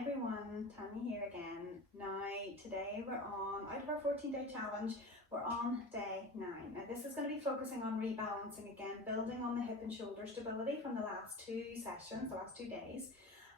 everyone, Tanya here again. Now today we're on, out of our 14-day challenge, we're on day 9. Now this is going to be focusing on rebalancing again, building on the hip and shoulder stability from the last 2 sessions, the last 2 days.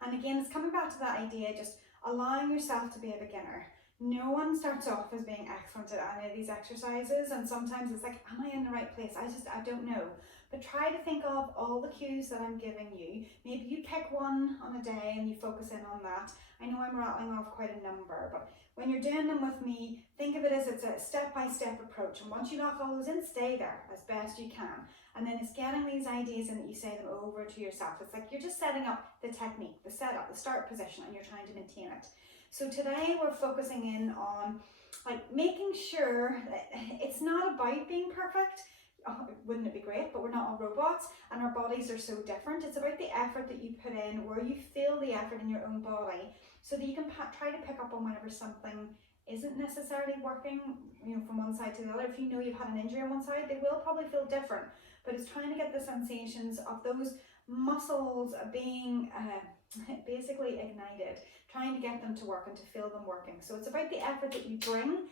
And again, it's coming back to that idea, just allowing yourself to be a beginner. No one starts off as being excellent at any of these exercises, and sometimes it's like, am I in the right place? I don't know. But try to think of all the cues that I'm giving you. Maybe you pick one on a day and you focus in on that. I know I'm rattling off quite a number, but when you're doing them with me, think of it as it's a step-by-step approach. And once you knock all those in, stay there as best you can. And then it's getting these ideas and that you say them over to yourself. It's like you're just setting up the technique, the setup, the start position, and you're trying to maintain it. So today we're focusing in on making sure that it's not about being perfect. Oh, wouldn't it be great? But we're not all robots and our bodies are so different. It's about the effort that you put in, where you feel the effort in your own body, so that you can try to pick up on whenever something isn't necessarily working, from one side to the other. If you know you've had an injury on one side, they will probably feel different, but it's trying to get the sensations of those muscles being basically ignited, trying to get them to work and to feel them working. So it's about the effort that you bring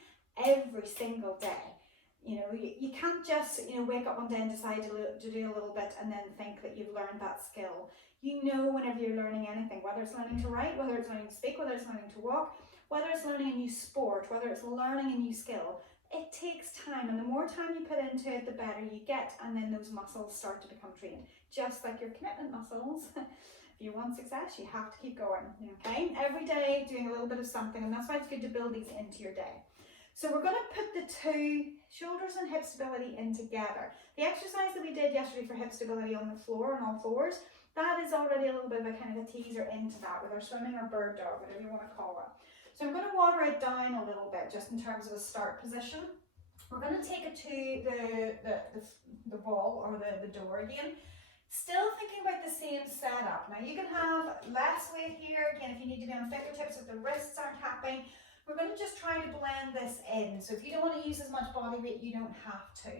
every single day. You can't just wake up one day and decide to do a little bit and then think that you've learned that skill. Whenever you're learning anything, whether it's learning to write, whether it's learning to speak, whether it's learning to walk, whether it's learning a new sport, whether it's learning a new skill, it takes time, and the more time you put into it, the better you get, and then those muscles start to become trained, just like your commitment muscles. If you want success, you have to keep going, okay? Every day doing a little bit of something, and that's why it's good to build these into your day. So we're going to put the 2 shoulders and hip stability in together. The exercise that we did yesterday for hip stability on the floor, on all fours, that is already a little bit of a kind of a teaser into that, with our swimming or bird dog, whatever you want to call it. So I'm going to water it down a little bit, just in terms of a start position. We're going to take it to the wall, or the door again. Still thinking about the same setup. Now you can have less weight here, again, if you need to be on fingertips, if the wrists aren't happy. We're going to just try to blend this in. So if you don't want to use as much body weight, you don't have to.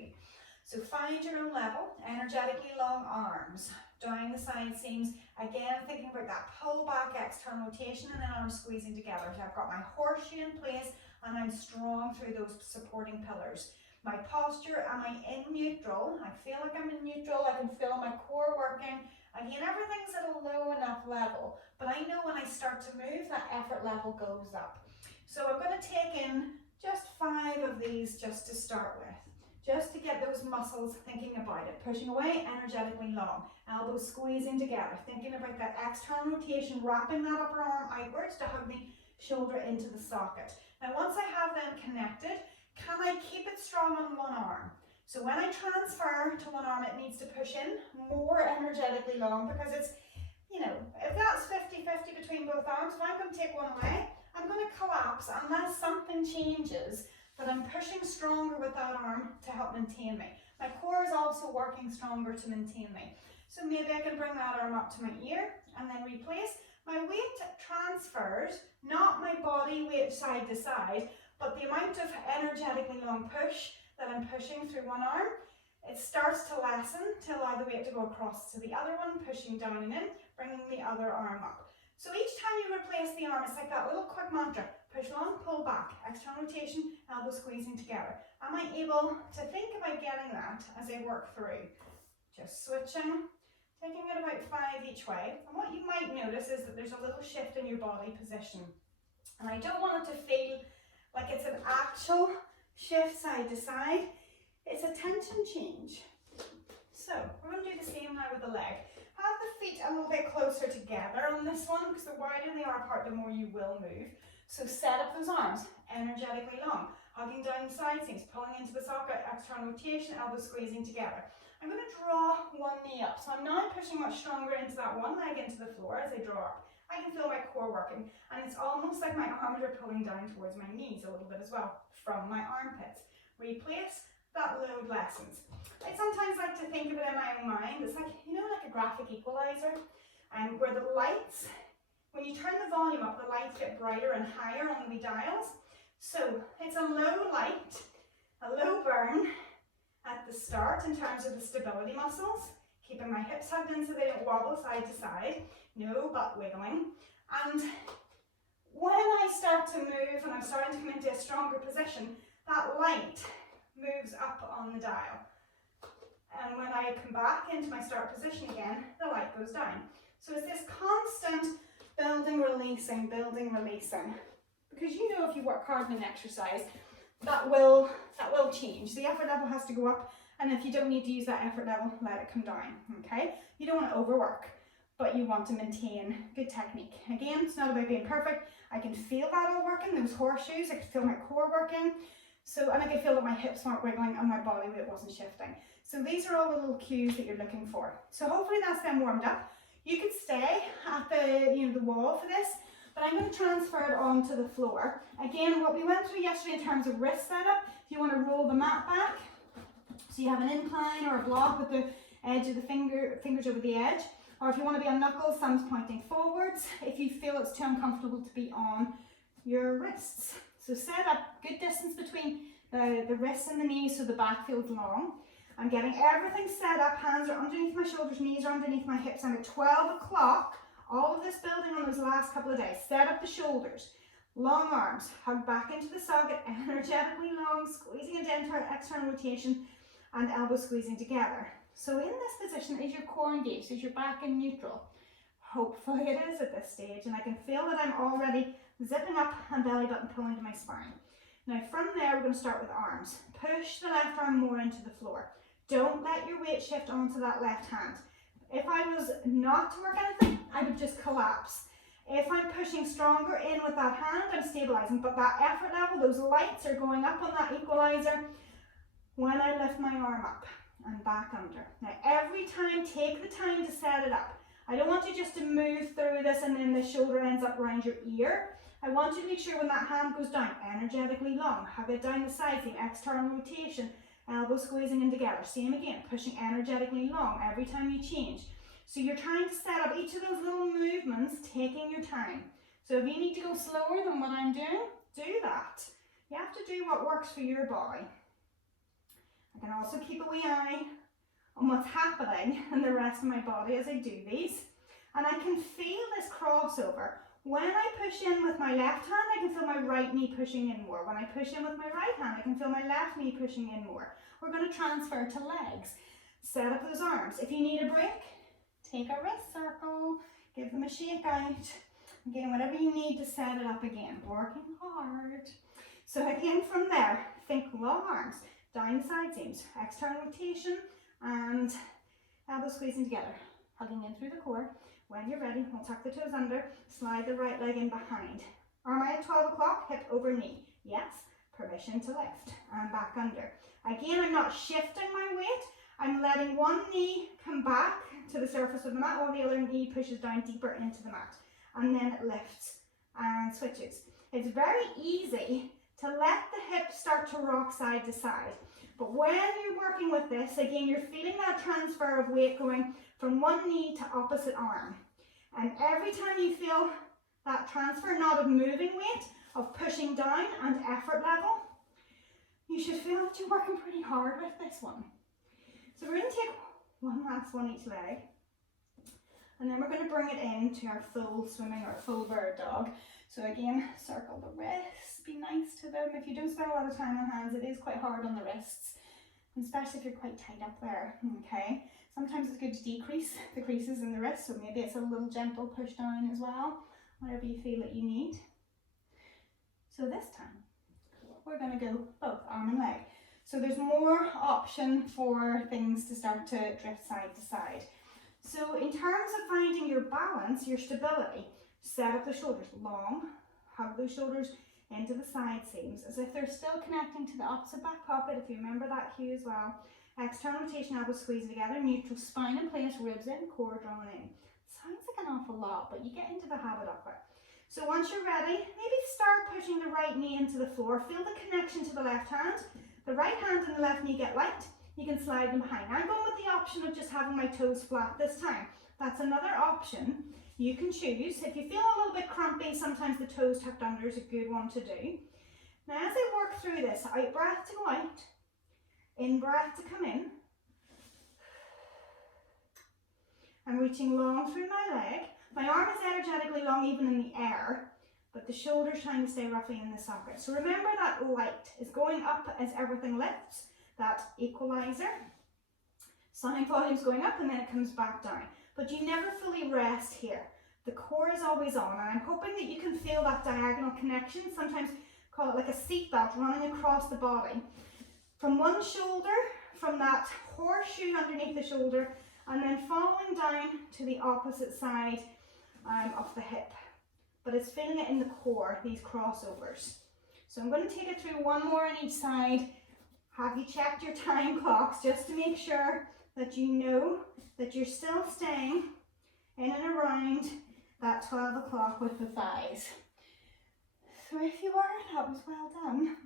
So find your own level, energetically long arms, down the side seams. Again, thinking about that pull back external rotation, and then arms squeezing together. So I've got my horseshoe in place and I'm strong through those supporting pillars. My posture, am I in neutral? I feel like I'm in neutral. I can feel my core working. Again, everything's at a low enough level, but I know when I start to move, that effort level goes up. So I'm going to take in just 5 of these just to start with, just to get those muscles thinking about it. Pushing away, energetically long, elbows squeezing together, thinking about that external rotation, wrapping that upper arm outwards to hug the shoulder into the socket. Now once I have them connected, can I keep it strong on one arm? So when I transfer to one arm, it needs to push in more energetically long, because it's, if that's 50-50 between both arms, if I'm going to take one away, I'm going to collapse unless something changes, but I'm pushing stronger with that arm to help maintain me. My core is also working stronger to maintain me. So maybe I can bring that arm up to my ear and then replace. My weight transfers, not my body weight side to side, but the amount of energetically long push that I'm pushing through one arm, it starts to lessen to allow the weight to go across to the other one, pushing down and in, bringing the other arm up. So each time you replace the arm, it's like that little quick mantra: push long, pull back, external rotation, elbow squeezing together. Am I able to think about getting that as I work through? Just switching, taking it about 5 each way. And what you might notice is that there's a little shift in your body position. And I don't want it to feel like it's an actual shift side to side. It's a tension change. So we're going to do the same now with the leg. Have the feet a little bit closer together on this one, because the wider they are apart, the more you will move. So set up those arms, energetically long, hugging down the side seams, pulling into the socket, external rotation, elbows squeezing together. I'm going to draw one knee up. So I'm now pushing much stronger into that one leg into the floor as I draw up. I can feel my core working, and it's almost like my arms are pulling down towards my knees a little bit as well, from my armpits. Replace, that load lessens. I sometimes like to think of it in my own mind. It's like, like a graphic equalizer, where the lights, when you turn the volume up, the lights get brighter and higher on the dials. So it's a low light, a low burn at the start in terms of the stability muscles, keeping my hips hugged in so they don't wobble side to side, no butt wiggling, and to move and I'm starting to come into a stronger position, that light moves up on the dial. And when I come back into my start position again, the light goes down. So it's this constant building, releasing, because you know if you work hard in an exercise, that will change. The effort level has to go up, and if you don't need to use that effort level, let it come down, okay? You don't want to overwork, but you want to maintain good technique. Again, it's not about being perfect. I can feel that all working, those horseshoes, I can feel my core working, and I can feel that my hips weren't wiggling and my body weight wasn't shifting. So these are all the little cues that you're looking for. So hopefully that's them warmed up. You could stay at the wall for this, but I'm going to transfer it onto the floor. Again, what we went through yesterday in terms of wrist setup, if you want to roll the mat back, so you have an incline or a block with the edge of the fingers over the edge, or if you want to be on knuckles, thumbs pointing forwards, if you feel it's too uncomfortable to be on your wrists. So set up good distance between the wrists and the knees so the back feels long. I'm getting everything set up, hands are underneath my shoulders, knees are underneath my hips. I'm at 12 o'clock, all of this building on those last couple of days. Set up the shoulders, long arms, hug back into the socket, energetically long, squeezing into external rotation and elbows squeezing together. So in this position, is your core engaged? Is your back in neutral? Hopefully it is at this stage, and I can feel that I'm already zipping up and belly button pulling to my spine. Now from there, we're going to start with arms. Push the left arm more into the floor. Don't let your weight shift onto that left hand. If I was not to work anything, I would just collapse. If I'm pushing stronger in with that hand, I'm stabilizing, but that effort level, those lights are going up on that equalizer when I lift my arm up and back under. Now every time, take the time to set it up. I don't want you just to move through this and then the shoulder ends up around your ear. I want you to make sure when that hand goes down, energetically long, hug it down the side seam, external rotation, elbows squeezing in together. Same again, pushing energetically long every time you change. So you're trying to set up each of those little movements, taking your time. So if you need to go slower than what I'm doing, do that. You have to do what works for your body. I can also keep a wee eye on what's happening in the rest of my body as I do these. And I can feel this crossover. When I push in with my left hand, I can feel my right knee pushing in more. When I push in with my right hand, I can feel my left knee pushing in more. We're going to transfer to legs. Set up those arms. If you need a break, take a wrist circle, give them a shake out. Again, whatever you need to set it up again. Working hard. So again, from there, think long arms, down the side seams, external rotation, and elbows squeezing together, hugging in through the core. When you're ready, we'll tuck the toes under, slide the right leg in behind. Arm out at 12 o'clock, hip over knee. Yes, permission to lift and back under. Again, I'm not shifting my weight. I'm letting one knee come back to the surface of the mat while the other knee pushes down deeper into the mat. And then it lifts and switches. It's very easy to let the hips start to rock side to side. But when you're working with this, again, you're feeling that transfer of weight going from one knee to opposite arm. And every time you feel that transfer, not of moving weight, of pushing down and effort level, you should feel that you're working pretty hard with this one. So we're going to take one last one each leg. And then we're going to bring it into our full swimming or full bird dog. So again, circle the wrists, be nice to them. If you don't spend a lot of time on hands, it is quite hard on the wrists, especially if you're quite tight up there, okay? Sometimes it's good to decrease the creases in the wrist, so maybe it's a little gentle push down as well, whatever you feel that you need. So this time, we're going to go both arm and leg. So there's more option for things to start to drift side to side. So in terms of finding your balance, your stability, set up the shoulders long, hug those shoulders into the side seams as if they're still connecting to the opposite back pocket, if you remember that cue as well. External rotation, elbows squeeze together, neutral spine in place, ribs in, core drawn in. Sounds like an awful lot, but you get into the habit of it. So once you're ready, maybe start pushing the right knee into the floor. Feel the connection to the left hand. The right hand and the left knee get light. You can slide them behind. I'm going with the option of just having my toes flat this time. That's another option you can choose. If you feel a little bit crampy, sometimes the toes tucked under is a good one to do. Now as I work through this, out breath to go out, in breath to come in. I'm reaching long through my leg. My arm is energetically long even in the air, but the shoulders trying to stay roughly in the socket. So remember that light is going up as everything lifts, that equalizer. Sonic volume's going up and then it comes back down. But you never fully rest here. The core is always on, and I'm hoping that you can feel that diagonal connection. Sometimes call it like a seat belt running across the body. From one shoulder, from that horseshoe underneath the shoulder, and then following down to the opposite side of the hip. But it's feeling it in the core, these crossovers. So I'm going to take it through one more on each side. Have you checked your time clocks just to make sure that you know that you're still staying in and around that 12 o'clock with the thighs. So if you are, that was well done.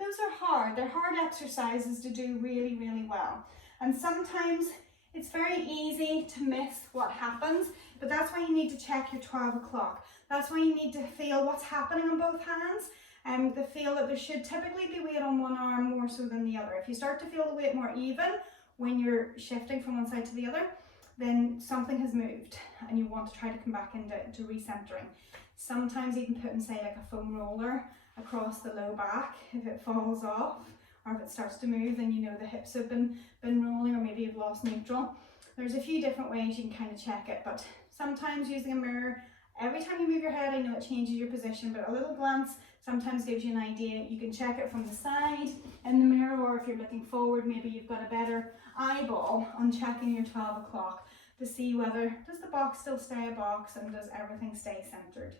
Those are hard. They're hard exercises to do really, really well. And sometimes it's very easy to miss what happens, but that's why you need to check your 12 o'clock. That's why you need to feel what's happening on both hands, and the feel that there should typically be weight on one arm more so than the other. If you start to feel the weight more even when you're shifting from one side to the other, then something has moved and you want to try to come back into recentering. Sometimes even putting, say, like a foam roller across the low back, if it falls off or if it starts to move, then you know the hips have been rolling, or maybe you've lost neutral. There's a few different ways you can kind of check it, but sometimes using a mirror, every time you move your head, I know it changes your position, but a little glance sometimes gives you an idea. You can check it from the side in the mirror, or if you're looking forward, maybe you've got a better eyeball on checking your 12 o'clock to see whether, does the box still stay a box and does everything stay centered.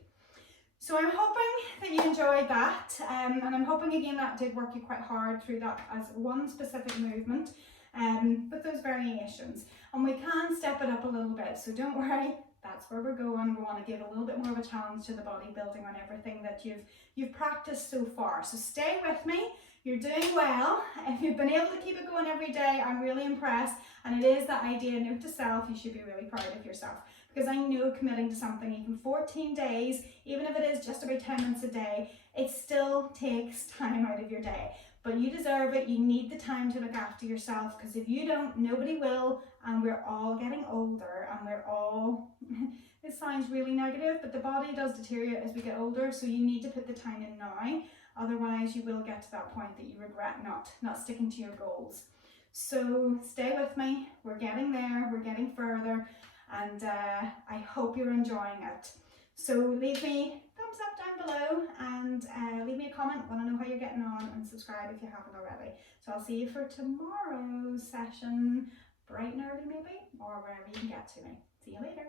So I'm hoping that you enjoyed that, and I'm hoping again that did work you quite hard through that as one specific movement, with those variations. And we can step it up a little bit, so don't worry, that's where we're going. We want to give a little bit more of a challenge to the body, building on everything that you've practiced so far. So stay with me. You're doing well. If you've been able to keep it going every day, I'm really impressed. And it is that idea, note to self, you should be really proud of yourself. Because I know committing to something, even 14 days, even if it is just about 10 minutes a day, it still takes time out of your day. But you deserve it. You need the time to look after yourself, because if you don't, nobody will. And we're all getting older, and we're all, this sounds really negative, but the body does deteriorate as we get older, so you need to put the time in now. Otherwise, you will get to that point that you regret not sticking to your goals. So stay with me. We're getting there. We're getting further. And I hope you're enjoying it. So leave me a thumbs up down below, and leave me a comment. I want to know how you're getting on, and subscribe if you haven't already. So I'll see you for tomorrow's session, bright and early maybe, or wherever you can get to me. See you later.